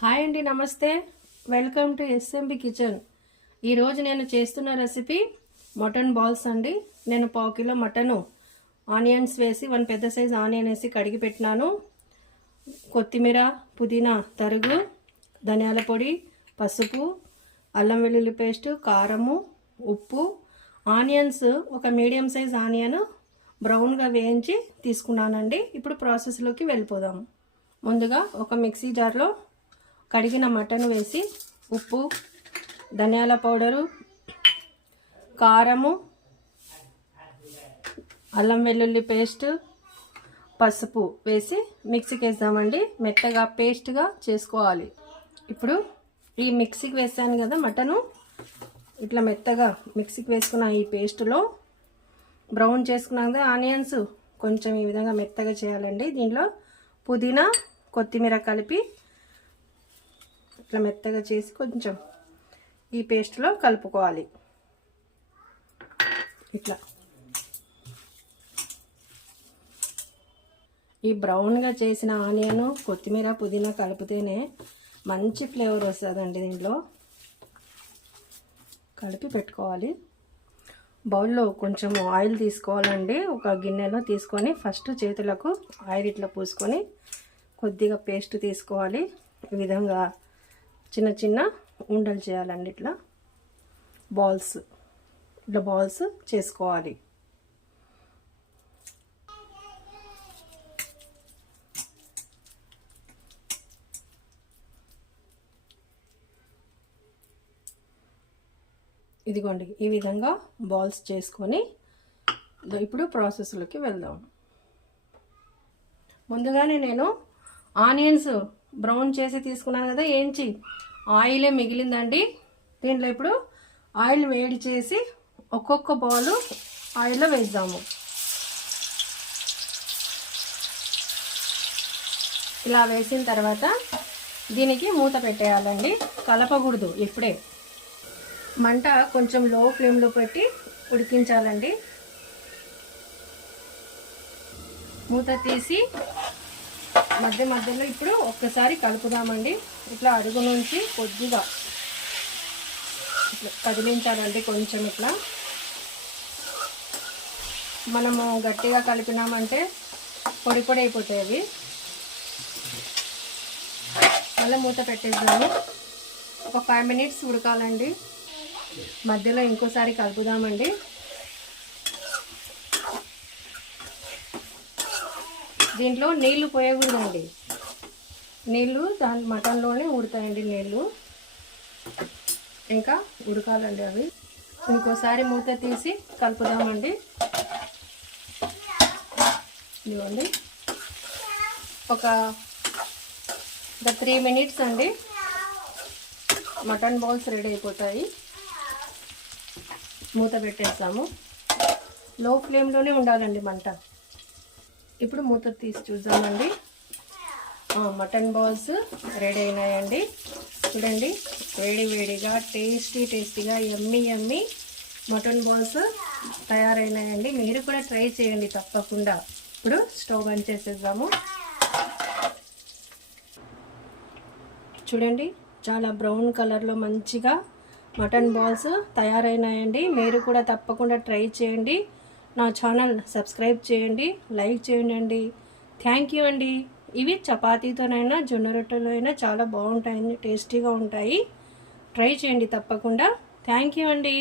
Hi అండి, నమస్తే. Welcome to SMB kitchen. ఈరోజు నేను చేస్తున్న రెసిపీ మటన్ బాల్స్ అండి. నేను పావు కిలో మటను ఆనియన్స్ వేసి 1 పెద్ద సైజ్ ఆనియన్ వేసి కడిగి పెట్టినాను. కొత్తిమీర, పుదీనా తరుగు, ధనియాల పొడి, పసుపు, అల్లం వెల్లుల్లి పేస్ట్, కారము, ఉప్పు, ఆనియన్స్ ఒక మీడియం సైజ్ ఆనియన్ బ్రౌన్గా వేయించి తీసుకున్నానండి. ఇప్పుడు ప్రాసెస్లోకి వెళ్ళిపోదాం. ముందుగా ఒక మిక్సీ జార్లో కడిగిన మటన్ వేసి ఉప్పు, ధనియాల పౌడరు, కారము, అల్లం వెల్లుల్లి పేస్ట్, పసుపు వేసి మిక్సీకి వేద్దామండి. మెత్తగా పేస్ట్గా చేసుకోవాలి. ఇప్పుడు ఈ మిక్సీకి వేసాను కదా మటను, ఇట్లా మెత్తగా మిక్సీకి వేసుకున్న ఈ పేస్టులో బ్రౌన్ చేసుకున్నాం కదా ఆనియన్స్ కొంచెం ఈ విధంగా మెత్తగా చేయాలండి. దీంట్లో పుదీనా, కొత్తిమీర కలిపి ఇట్లా మెత్తగా చేసి కొంచెం ఈ పేస్ట్లో కలుపుకోవాలి. ఇట్లా ఈ బ్రౌన్గా చేసిన ఆనియన్, కొత్తిమీర, పుదీనా కలిపితేనే మంచి ఫ్లేవర్ వస్తుందండి. దీంట్లో కలిపి పెట్టుకోవాలి. బౌల్లో కొంచెం ఆయిల్ తీసుకోవాలండి. ఒక గిన్నెలో తీసుకొని ఫస్ట్ చేతులకు ఆయిల్ ఇట్లా పూసుకొని కొద్దిగా పేస్ట్ తీసుకోవాలి. ఈ విధంగా చిన్న చిన్న ఉండలు చేయాలండి. ఇట్లా బాల్స్ చేసుకోవాలి. ఇదిగోండి, ఈ విధంగా బాల్స్ చేసుకొని ఇప్పుడు ప్రాసెస్లోకి వెళ్దాం. ముందుగానే నేను ఆనియన్స్ బ్రౌన్ చేసి తీసుకున్నాను కదా, ఏంచి ఆయిలే మిగిలిందండి. దీంట్లో ఇప్పుడు ఆయిల్ వేడి చేసి ఒక్కొక్క బాల్ ఆయిల్లో వేద్దాము. ఇలా వేసిన తర్వాత దీనికి మూత పెట్టేయాలండి. కలపకూడదు. ఇప్పుడే మంట కొంచెం లో ఫ్లేమ్లో పెట్టి ఉడికించాలండి. మూత తీసి మధ్య మధ్యలో ఇప్పుడు ఒక్కసారి కలుపుదామండి. ఇట్లా అడుగు నుంచి కొద్దిగా ఇట్లా కదిలించాలండి. కొంచెం ఇట్లా మనము గట్టిగా కలిపినామంటే పొడి పొడి అయిపోతాయి అవి. మళ్ళీ మూత పెట్టేద్దాము. ఒక 5 మినిట్స్ ఉడకాలండి. మధ్యలో ఇంకోసారి కలుపుదామండి. దీంట్లో నీళ్లు పోయకూడదండి. నీళ్ళు దాని మటన్లోనే ఉడతాయండి. నీళ్ళు ఇంకా ఉడకాలండి అవి. ఇంకోసారి మూత తీసి కలుపుదామండి. ఇదిగోండి, ఒక 3 మినిట్స్ అండి. మటన్ బాల్స్ రెడీ అయిపోతాయి. మూత పెట్టేస్తాము. లో ఫ్లేమ్లోనే ఉండాలండి మంట. ఇప్పుడు మూత తీసి చూద్దామండి. మటన్ బాల్స్ రెడీ అయినాయండి. చూడండి, వేడిగా టేస్టీగా యమ్మీ మటన్ బాల్స్ తయారైనాయండి. మీరు కూడా ట్రై చేయండి తప్పకుండా. ఇప్పుడు స్టవ్ ఆన్ చేసేద్దాము. చూడండి, చాలా బ్రౌన్ కలర్లో మంచిగా మటన్ బాల్స్ తయారైనాయండి. మీరు కూడా తప్పకుండా ట్రై చేయండి. నా ఛానల్ సబ్స్క్రైబ్ చేయండి, లైక్ చేయండి. థ్యాంక్ యూ అండి. ఇవి చపాతీతోనైనా జొన్న రొట్టెలో అయినా చాలా బాగుంటాయి, టేస్టీగా ఉంటాయి. ట్రై చేయండి తప్పకుండా. థ్యాంక్ యూ అండి.